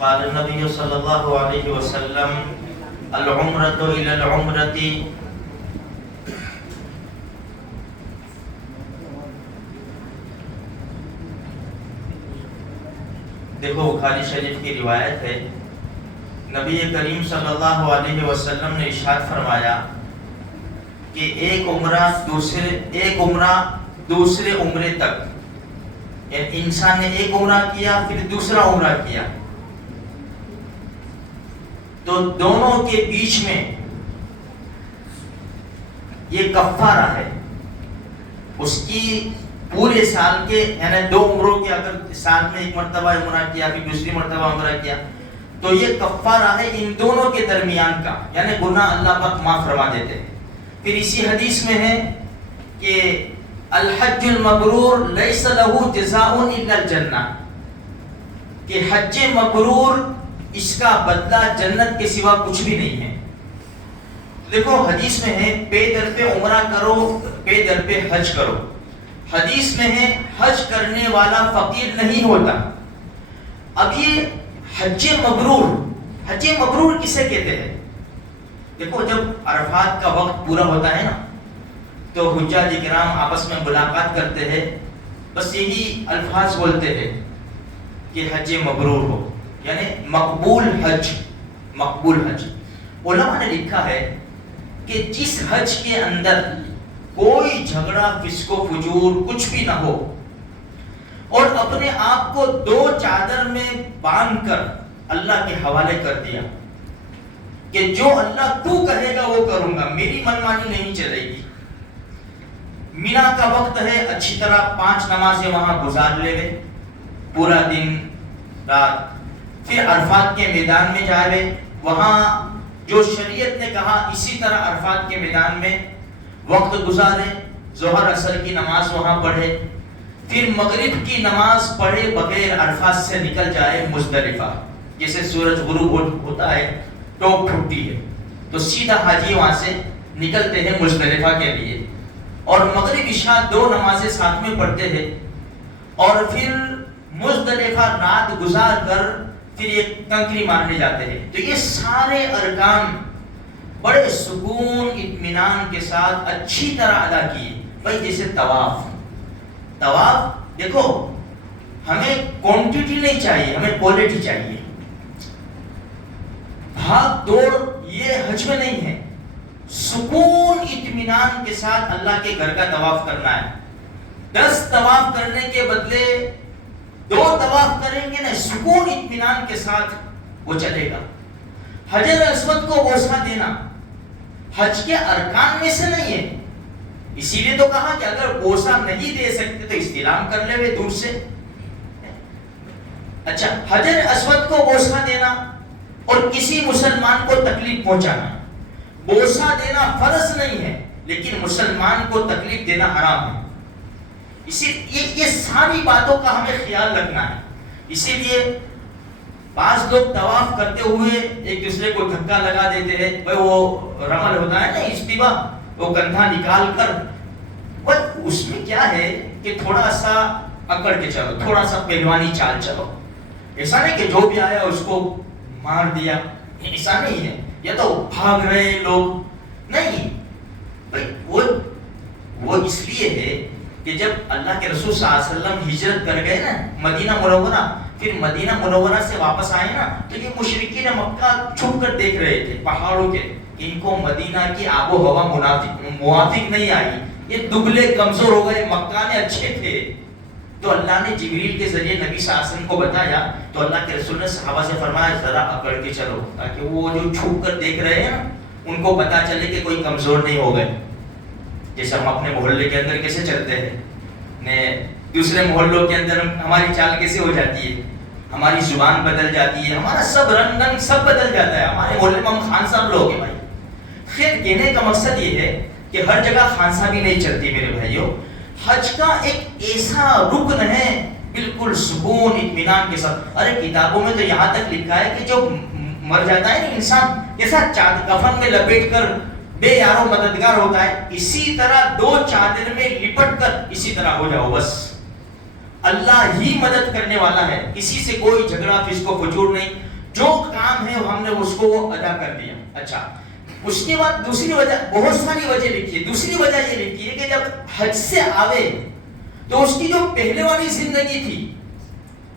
قال النبي صلی اللہ علیہ وسلم العمرۃ الی العمرۃ دیکھو بخاری شریف کی روایت ہے، نبی کریم صلی اللہ علیہ وسلم نے ارشاد فرمایا کہ ایک عمرہ دوسرے عمرے تک، یعنی انسان نے ایک عمرہ کیا پھر دوسرا عمرہ کیا تو دونوں کے بیچ میں یہ کفارہ ہے اس کی پورے سال کے، یعنی دو عمروں کے، اگر سال میں ایک مرتبہ عمرہ کیا پھر دوسری مرتبہ عمرہ کیا تو یہ کفارہ ہے ان دونوں کے درمیان کا، یعنی گناہ اللہ پاک معاف فرما دیتے ہیں۔ پھر اسی حدیث میں ہے کہ الحج المبرور لیس لہ جزاء الا الجنہ، کہ حج مبرور اس کا بدلہ جنت کے سوا کچھ بھی نہیں ہے۔ دیکھو حدیث میں ہے پے در پہ عمرہ کرو، پے در پہ حج کرو۔ حدیث میں ہے حج کرنے والا فقیر نہیں ہوتا۔ اب یہ حج مبرور کسے کہتے ہیں؟ دیکھو جب عرفات کا وقت پورا ہوتا ہے نا تو حجاج کرام آپس میں ملاقات کرتے ہیں، بس یہی الفاظ بولتے ہیں کہ حج مبرور ہو، یعنی مقبول حج۔ علماء نے لکھا ہے کہ جس حج کے اندر کوئی جھگڑا فسق و فجور کچھ بھی نہ ہو اور اپنے آپ کو دو چادر میں باندھ کر اللہ کے حوالے کر دیا کہ جو اللہ تو کہے گا وہ کروں گا، میری منمانی نہیں چلے گی۔ مینا کا وقت ہے، اچھی طرح 5 نمازیں وہاں گزار لے گئے پورا دن رات، پھر عرفات کے میدان میں جائے، وہاں جو شریعت نے کہا اسی طرح عرفات کے میدان میں وقت گزارے، ظہر عصر کی نماز وہاں پڑھے، پھر مغرب کی نماز پڑھے بغیر عرفات سے نکل جائے مزدلفہ۔ جیسے سورج غروب ہوتا ہے، ٹوپ پھٹتی ہے تو سیدھا حاجی وہاں سے نکلتے ہیں مزدلفہ کے لیے، اور مغرب عشاء 2 نمازیں ساتھ میں پڑھتے ہیں، اور پھر مزدلفہ رات گزار کر پھر ایک کنکری مارنے جاتے ہیں۔ تو یہ سارے ارکان بڑے سکون اطمینان کے ساتھ اچھی طرح ادا کیے۔ بھائی جیسے طواف دیکھو، ہمیں کوانٹٹی نہیں چاہیے، ہمیں کوالٹی چاہیے۔ بھاگ دوڑ یہ حج میں نہیں ہے، سکون اطمینان کے ساتھ اللہ کے گھر کا طواف کرنا ہے۔ 10 طواف کرنے کے بدلے 2 طواف کریں گے نا، سکون اطمینان کے ساتھ وہ چلے گا۔ حجر اسود کو بوسہ دینا حج کے ارکان میں سے نہیں ہے، اسی لیے تو کہا کہ اگر بوسہ نہیں دے سکتے تو استلام کر لے دور سے۔ اچھا، حجر اسود کو بوسہ دینا اور کسی مسلمان کو تکلیف پہنچانا، بوسہ دینا فرض نہیں ہے لیکن مسلمان کو تکلیف دینا حرام ہے۔ یہ ساری باتوں کا ہمیں خیال رکھنا ہے۔ اسی لیے بعض لوگ طواف کرتے ہوئے ایک دوسرے کو دھکا لگا دیتے ہیں، بھائی وہ رمل ہوتا ہے نا استوا، وہ کندھا نکال کر، اس میں کیا ہے کہ تھوڑا سا اکڑ کے چلو، تھوڑا سا پہلوانی چال چلو، ایسا نہیں کہ جو بھی آیا اس کو مار دیا، ایسا نہیں ہے۔ یا تو بھاگ رہے لوگ نہیں، بھائی وہ اس لیے ہے کہ جب اللہ کے رسول صلی اللہ علیہ وسلم ہجرت کر گئے نا مدینہ منورہ، پھر مدینہ منورہ سے واپس آئے نا تو یہ مشرکین مکہ چھپ کر دیکھ رہے تھے پہاڑوں کے، ان کو مدینہ کی آب و ہوا موافق نہیں آئی، یہ دبلے کمزور ہو گئے، مکہ میں اچھے تھے۔ تو اللہ نے جبریل کے ذریعے نبی صلی اللہ علیہ وسلم کو بتایا تو اللہ کے رسول نے صحابہ سے فرمایا ذرا اکڑ کے چلو، تاکہ وہ جو چھپ کر دیکھ رہے ہیں نا ان کو پتا چلے کہ کوئی کمزور نہیں ہو گئے۔ جیسے ہم اپنے محلے کے اندر کیسے چلتے ہیں، دوسرے محلوں کے اندر ہماری چال کیسے ہو جاتی ہے، ہماری زبان بدل جاتی ہے، ہمارا سب رنگ سب بدل جاتا ہے۔ ہمارے محلے میں ہم خان صاحب لوگ ہیں بھائی۔ خیر کہنے کا مقصد یہ ہے کہ ہر جگہ خان صاحبی نہیں چلتی میرے بھائیوں، حج کا ایک ایسا رکن ہے بالکل سکون اطمینان کے ساتھ۔ ارے کتابوں میں تو یہاں تک لکھا ہے کہ جو مر جاتا ہے نا انسان، جیسا کفن میں لپیٹ کر بے یارو مددگار ہوتا ہے، اسی طرح 2 چادر میں لپٹ کر اسی طرح ہو جاؤ بس۔ اللہ ہی مدد کرنے والا ہے، کسی سے کوئی جھگڑا فسق و فجور نہیں، جو کام ہے ہم نے اس کو ادا کر دیا۔ اچھا، اس کے بعد دوسری وجہ، بہت ساری وجہ لکھی ہے، دوسری وجہ یہ لکھی ہے کہ جب حج سے آوے تو اس کی جو پہلے والی زندگی تھی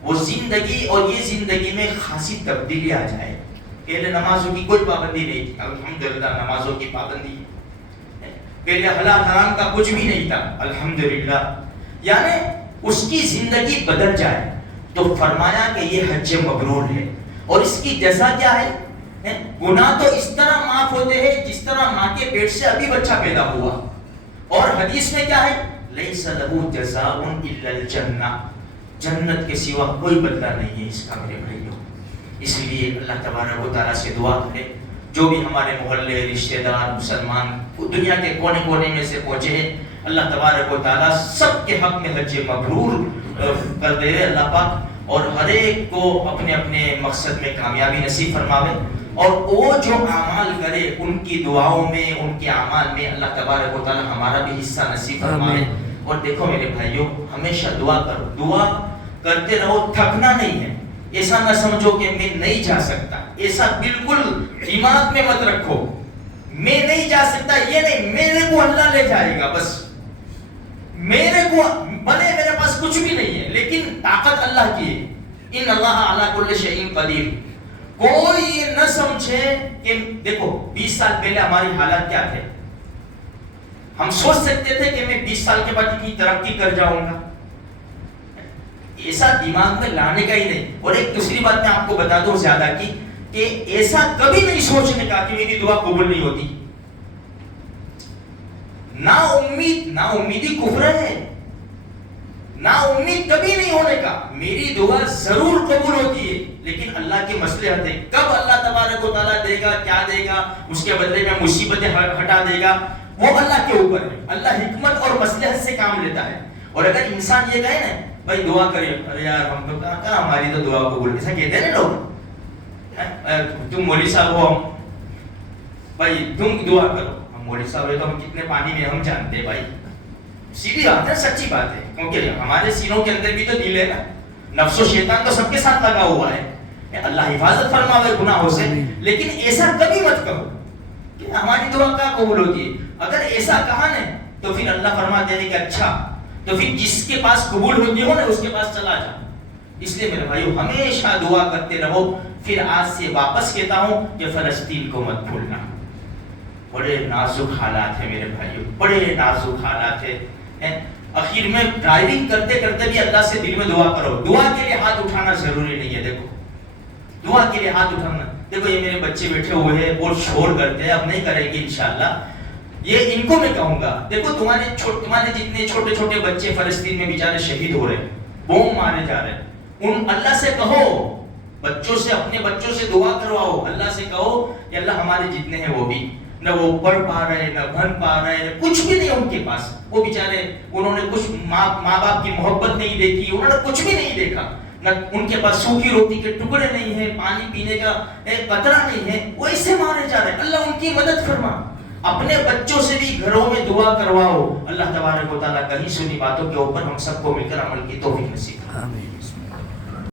وہ زندگی اور یہ زندگی میں خاصی تبدیلی آ جائے۔ پہلے نمازوں کی کوئی پابندی نہیں تھی، الحمدللہ نمازوں کی پابندی ہے۔ پہلے حلال حرام کا کچھ بھی نہیں تھا، الحمدللہ، یعنی اس کی زندگی بدل جائے۔ تو فرمایا کہ یہ حج مبرور ہے، اور اس کی جزا کیا ہے؟ گناہ تو اس طرح معاف ہوتے ہیں جس طرح ماں کے پیٹ سے ابھی بچہ پیدا ہوا۔ اور حدیث میں کیا ہے؟ لیس لہ جزاء الا الجنہ، جنت کے سوا کوئی بدلہ نہیں ہے اس کا میرے بھائیوں۔ اس لیے اللہ تبارک و تعالیٰ سے دعا کرے، جو بھی ہمارے محلے رشتہ دار مسلمان دنیا کے کونے کونے میں سے پہنچے ہیں، اللہ تبارک و تعالیٰ سب کے حق میں حج مبرور کر دے اللہ پاک، اور ہر ایک کو اپنے اپنے مقصد میں کامیابی نصیب فرماوے، اور وہ جو اعمال کرے ان کی دعاؤں میں، ان کے اعمال میں اللہ تبارک و تعالیٰ ہمارا بھی حصہ نصیب فرمائے۔ اور دیکھو میرے بھائیوں، ہمیشہ دعا کرو، دعا کرتے رہو، تھکنا نہیں ہے۔ ایسا نہ سمجھو کہ میں نہیں جا سکتا، ایسا بالکل دماغ میں مت رکھو، میں نہیں جا سکتا یہ نہیں، میرے کو اللہ لے جائے گا، بس میرے کو بھلے میرے پاس کچھ بھی نہیں ہے لیکن طاقت اللہ کی ہے، ان اللہ علی کل شیء قدیر۔ کوئی یہ نہ سمجھے کہ دیکھو 20 سال پہلے ہماری حالات کیا تھے، ہم سوچ سکتے تھے کہ میں 20 سال کے بعد اتنی ترقی کر جاؤں گا، ایسا دماغ میں لانے کا ہی نہیں۔ اور ایک دوسری بات میں آپ کو بتا دوں زیادہ کی، کہ ایسا کبھی نہیں سوچنے کا کہ میری دعا قبول نہیں ہوتی۔ نا امیدی کفر ہے، نا امید کبھی نہیں ہونے کا۔ میری دعا ضرور قبول ہوتی ہے، لیکن اللہ کی مصلحت ہے، کب اللہ تبارک و تعالیٰ دے گا، کیا دے گا، اس کے بدلے میں مصیبتیں ہٹا دے گا، وہ اللہ کے اوپر ہے۔ اللہ حکمت اور مصلحت سے کام لیتا ہے۔ اور اگر انسان یہ کہے نا بھائی دعا کرے، ارے یار ہم تو کہاں ہماری تو دعا قبول، ایسا کہتے ہیں نا لوگ، تم مولوی صاحب ہو، بھائی تم دعا کرو، ہم مولوی صاحب ہے تو ہم کتنے پانی میں ہم جانتے ہیں بھائی، سیدھی بات ہے، سچی بات ہے، کیونکہ ہمارے سینوں کے اندر بھی تو دل ہے نا، نفس و شیطان تو سب کے ساتھ لگا ہوا ہے، اللہ حفاظت فرماوے گناہوں سے۔ لیکن ایسا کبھی مت کہو کہ ہماری دعا کہاں قبول ہوتی ہے۔ اگر ایسا کہا نا تو پھر اللہ فرماتے ہیں کہ اچھا، تو پھر جس کے پاس قبول ہوتی ہو نا اس کے پاس چلا جا۔ اس لیے میرے بھائیو ہمیشہ دعا کرتے رہو۔ پھر آج سے واپس کہتا ہوں کہ فلسطین کو مت بھولنا، بڑے نازک حالات ہیں میرے بھائیو، بڑے نازک حالات ہیں۔ اخیر میں ڈرائیونگ کرتے کرتے بھی اللہ سے دل میں دعا کرو، دعا کے لیے ہاتھ اٹھانا ضروری نہیں ہے۔ دیکھو دعا کے لیے ہاتھ اٹھانا، دیکھو یہ میرے بچے بیٹھے ہوئے ہیں اور شور کرتے ہیں، اب نہیں کریں گے انشاءاللہ، یہ ان کو میں کہوں گا، دیکھو تمہارے جتنے چھوٹے چھوٹے بچے فلسطین میں بیچارے شہید ہو رہے ہیں، بوم مارے جا رہے ہیں، ان اللہ سے کہو، بچوں سے، اپنے بچوں سے دعا کرواؤ، اللہ سے کہو کہ اللہ ہمارے جتنے ہیں وہ بھی نہ وہ پڑھ پا رہے، نہ بن پا رہے، کچھ بھی نہیں ان کے پاس، وہ بیچارے انہوں نے کچھ ماں باپ کی محبت نہیں دیکھی، انہوں نے کچھ بھی نہیں دیکھا، نہ ان کے پاس سوکھی روٹی کے ٹکڑے نہیں ہیں، پانی پینے کا ایک قطرہ نہیں ہے، وہ ایسے مارے جا رہے ہیں۔ اللہ ان کی مدد فرما، اپنے بچوں سے بھی گھروں میں دعا کرواؤ، اللہ تبارک و تعالیٰ کہیں سنی باتوں کے اوپر ہم سب کو مل کر عمل کی توفیق نصیب۔ آمین۔